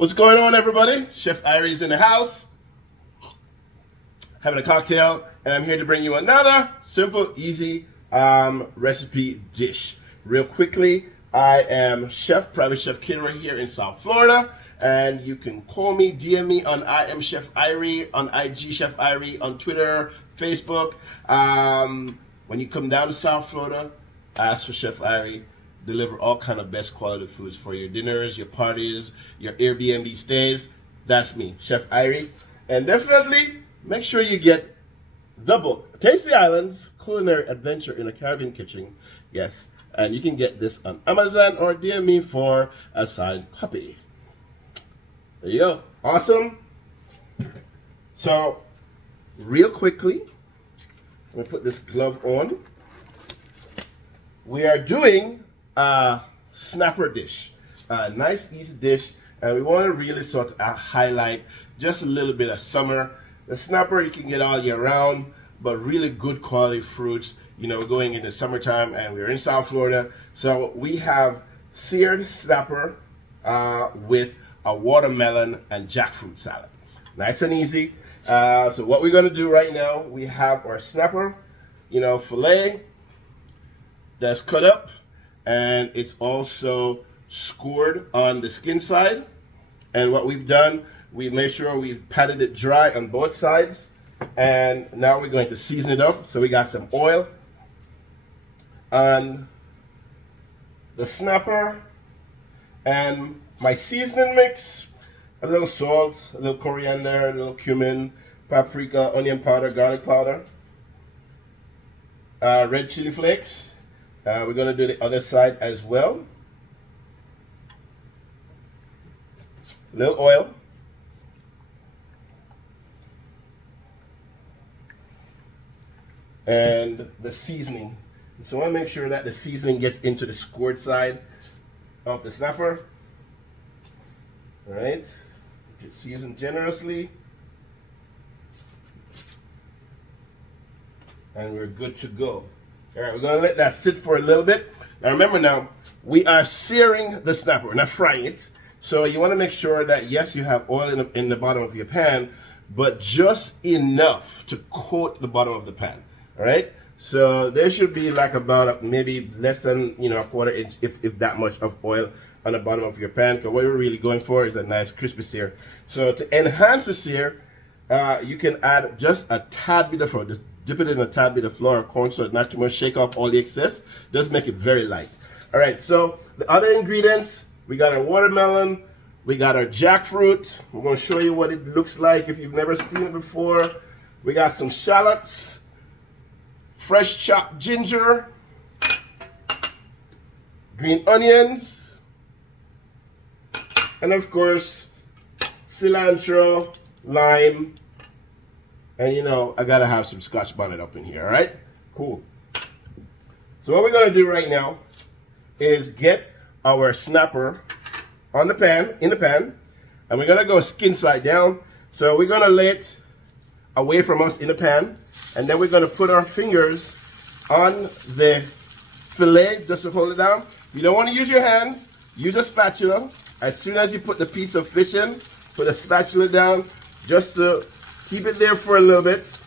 What's going on, everybody? Chef Irie's in the house, having a cocktail, and I'm here to bring you another simple, easy recipe dish. Real quickly, I am Private Chef Irie here in South Florida, and you can call me, DM me on I am Chef Irie, on IG Chef Irie, on Twitter, Facebook. When you come down to South Florida, ask for Chef Irie. Deliver all kind of best quality foods for your dinners, your parties, your Airbnb stays. That's me, Chef Irie. And definitely make sure you get the book, Taste the Islands, Culinary Adventure in a Caribbean Kitchen. Yes, and you can get this on Amazon or DM me for a signed copy. There you go. Awesome. So, real quickly, I'm going to put this glove on. We are doing a snapper dish, a nice easy dish, and we want to really sort of highlight just a little bit of summer. The snapper you can get all year round, but really good quality fruits. You know, we're going into summertime and we're in South Florida, so we have seared snapper with a watermelon and jackfruit salad. Nice and easy. So what we're going to do right now, we have our snapper, fillet that's cut up, and it's also scored on the skin side. And what we've done, we've made sure we've patted it dry on both sides, and now we're going to season it up. So we got some oil on the snapper and my seasoning mix, a little salt, a little coriander, a little cumin, paprika, onion powder, garlic powder, red chili flakes. We're going to do the other side as well. A little oil. And the seasoning. So I want to make sure that the seasoning gets into the scored side of the snapper. All right. Just season generously. And we're good to go. All right, we're going to let that sit for a little bit. Now remember, we are searing the snapper, we're not frying it. So you want to make sure that, yes, you have oil in the bottom of your pan, but just enough to coat the bottom of the pan. All right? So there should be like about maybe less than a quarter inch, if that much of oil on the bottom of your pan, because what we're really going for is a nice crispy sear. So to enhance the sear, you can add just a tad bit of flour. Just dip it in a tad bit of flour or corn so not too much, shake off all the excess. Just make it very light. All right, so the other ingredients, we got our watermelon, we got our jackfruit. We're going to show you what it looks like if you've never seen it before. We got some shallots, fresh chopped ginger, green onions, and of course, cilantro, lime, and I gotta have some Scotch bonnet up in here, all right? Cool. So what we're gonna do right now is get our snapper in the pan, and we're gonna go skin side down. So we're gonna lay it away from us in the pan, and then we're gonna put our fingers on the fillet just to hold it down. You don't wanna use your hands, use a spatula. As soon as you put the piece of fish in, put a spatula down just to keep it there for a little bit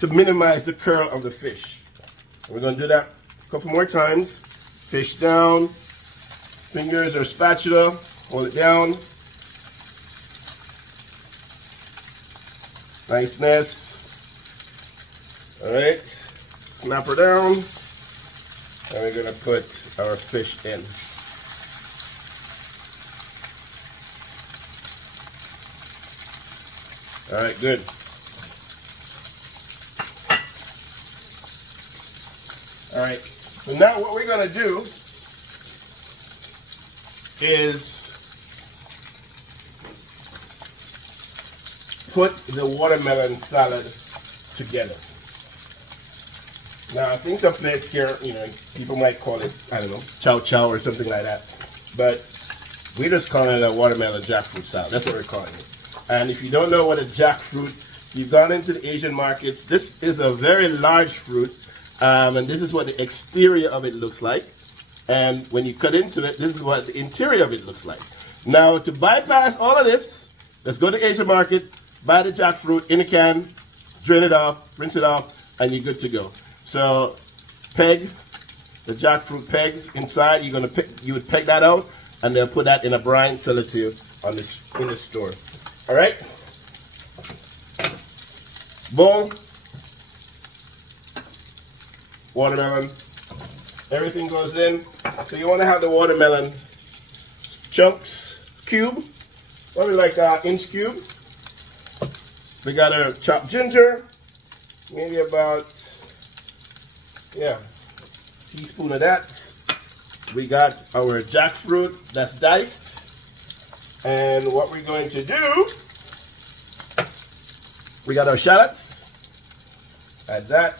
to minimize the curl of the fish. We're going to do that a couple more times. Fish down, fingers or spatula, hold it down. Niceness. All right, snapper down, and we're going to put our fish in. All right, good. All right, so now what we're gonna do is put the watermelon salad together. Now, I think some places here, people might call it, I don't know, chow chow or something like that, but we're just calling it a watermelon jackfruit salad. That's what we're calling it. And if you don't know what a jackfruit, you've gone into the Asian markets. This is a very large fruit, and this is what the exterior of it looks like. And when you cut into it, this is what the interior of it looks like. Now, to bypass all of this, let's go to Asian market, buy the jackfruit in a can, drain it off, rinse it off, and you're good to go. So, peg the jackfruit pegs inside. You would peg that out, and they'll put that in a brine, sell it to you in the store. All right. Bowl, watermelon, everything goes in. So you want to have the watermelon chunks, cube, probably like an inch cube. We got our chopped ginger, maybe about, teaspoon of that. We got our jackfruit that's diced. And what we're going to do, we got our shallots, add that,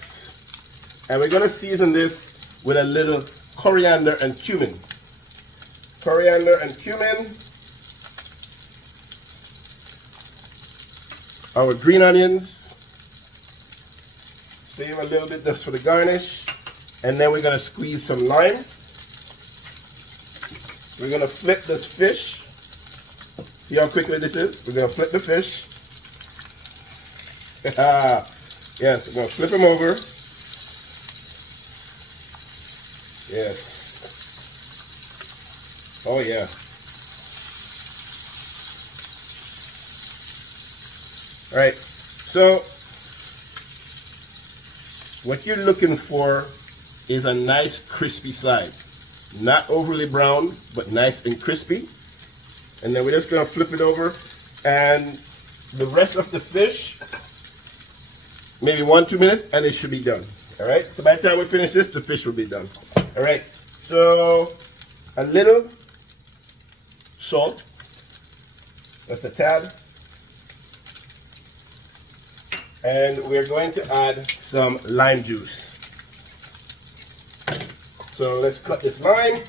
and we're going to season this with a little coriander and cumin. Coriander and cumin, our green onions, save a little bit just for the garnish, and then we're going to squeeze some lime. We're going to flip this fish. See how quickly this is? We're going to flip the fish. Yes, we're going to flip them over. Yes. Oh, yeah. All right. So, what you're looking for is a nice crispy side. Not overly brown, but nice and crispy. And then we're just going to flip it over. And the rest of the fish, maybe 1-2 minutes, and it should be done. All right. So by the time we finish this, the fish will be done. All right. So a little salt. Just a tad. And we're going to add some lime juice. So let's cut this lime.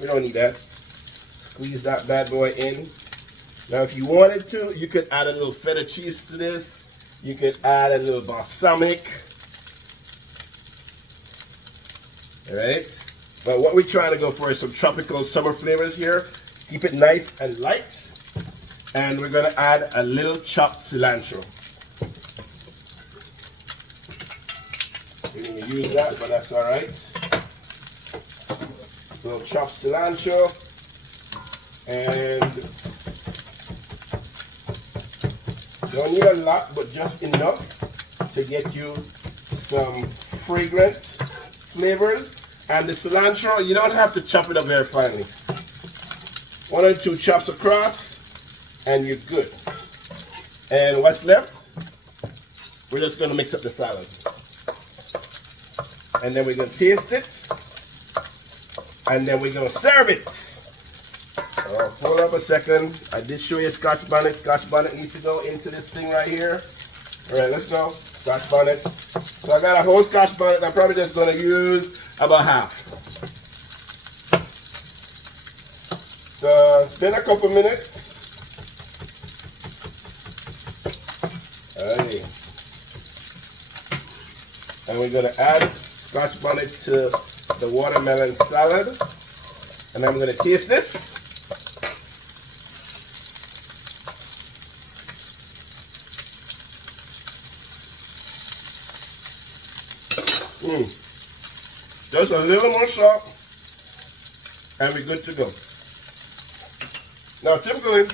We don't need that. Squeeze that bad boy in. Now if you wanted to, you could add a little feta cheese to this. You could add a little balsamic. Alright? But what we're trying to go for is some tropical summer flavors here. Keep it nice and light. And we're going to add a little chopped cilantro. We didn't use that, but that's alright. A little chopped cilantro. And don't need a lot, but just enough to get you some fragrant flavors. And the cilantro, you don't have to chop it up very finely. 1 or 2 chops across, and you're good. And what's left? We're just going to mix up the salad. And then we're going to taste it. And then we're going to serve it. Hold up a second. I did show you Scotch bonnet. Scotch bonnet needs to go into this thing right here. All right, let's go. Scotch bonnet. So I got a whole Scotch bonnet. I'm probably just going to use about half. So it's been a couple minutes. Alright. And we're going to add Scotch bonnet to the watermelon salad. And I'm going to taste this. Just a little more salt, and we're good to go. Now, typically,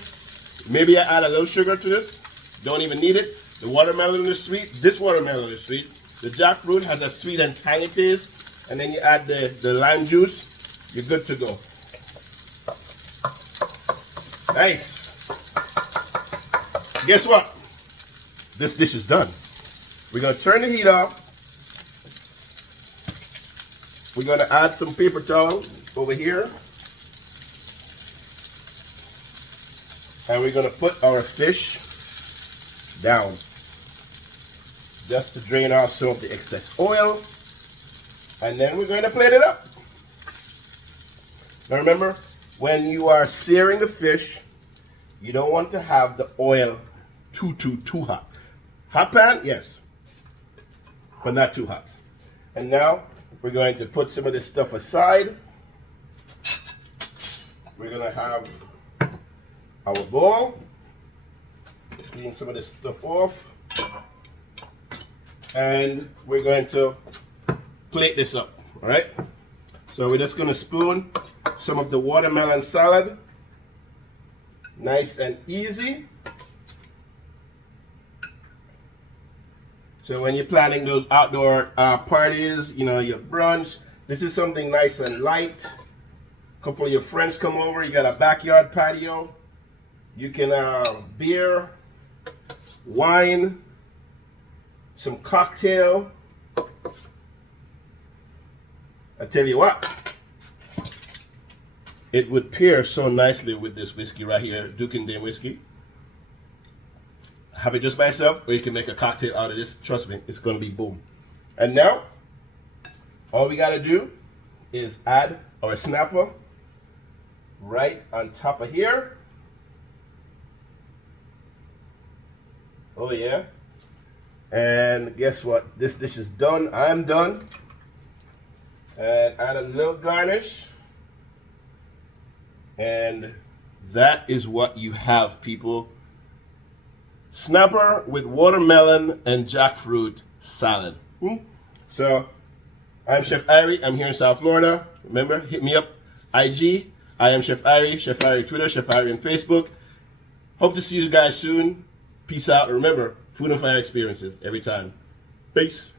maybe I add a little sugar to this. Don't even need it. The watermelon is sweet. This watermelon is sweet. The jackfruit has a sweet and tangy taste, and then you add the lime juice. You're good to go. Nice. Guess what? This dish is done. We're going to turn the heat off. We're going to add some paper towel over here. And we're going to put our fish down. Just to drain off some of the excess oil. And then we're going to plate it up. Now remember, when you are searing the fish, you don't want to have the oil too hot. Hot pan? Yes. but not too hot. And now we're going to put some of this stuff aside. We're going to have our bowl. Clean some of this stuff off. And we're going to plate this up, all right? So we're just going to spoon some of the watermelon salad. Nice and easy. So when you're planning those outdoor parties, you know, your brunch, this is something nice and light. A couple of your friends come over, you got a backyard patio. You can beer, wine, some cocktail. I tell you what, it would pair so nicely with this whiskey right here, Duke and Dame whiskey. Have it just by itself, or you can make a cocktail out of this. Trust me, it's gonna be boom. And now, all we gotta do is add our snapper right on top of here. Oh yeah. And guess what? This dish is done. I'm done. And add a little garnish. And that is what you have, people. Snapper with watermelon and jackfruit salad. So, I'm Chef Irie. I'm here in South Florida. Remember, hit me up. IG. I am Chef Irie. Chef Irie Twitter. Chef Irie on Facebook. Hope to see you guys soon. Peace out. Remember, food and fire experiences every time. Peace.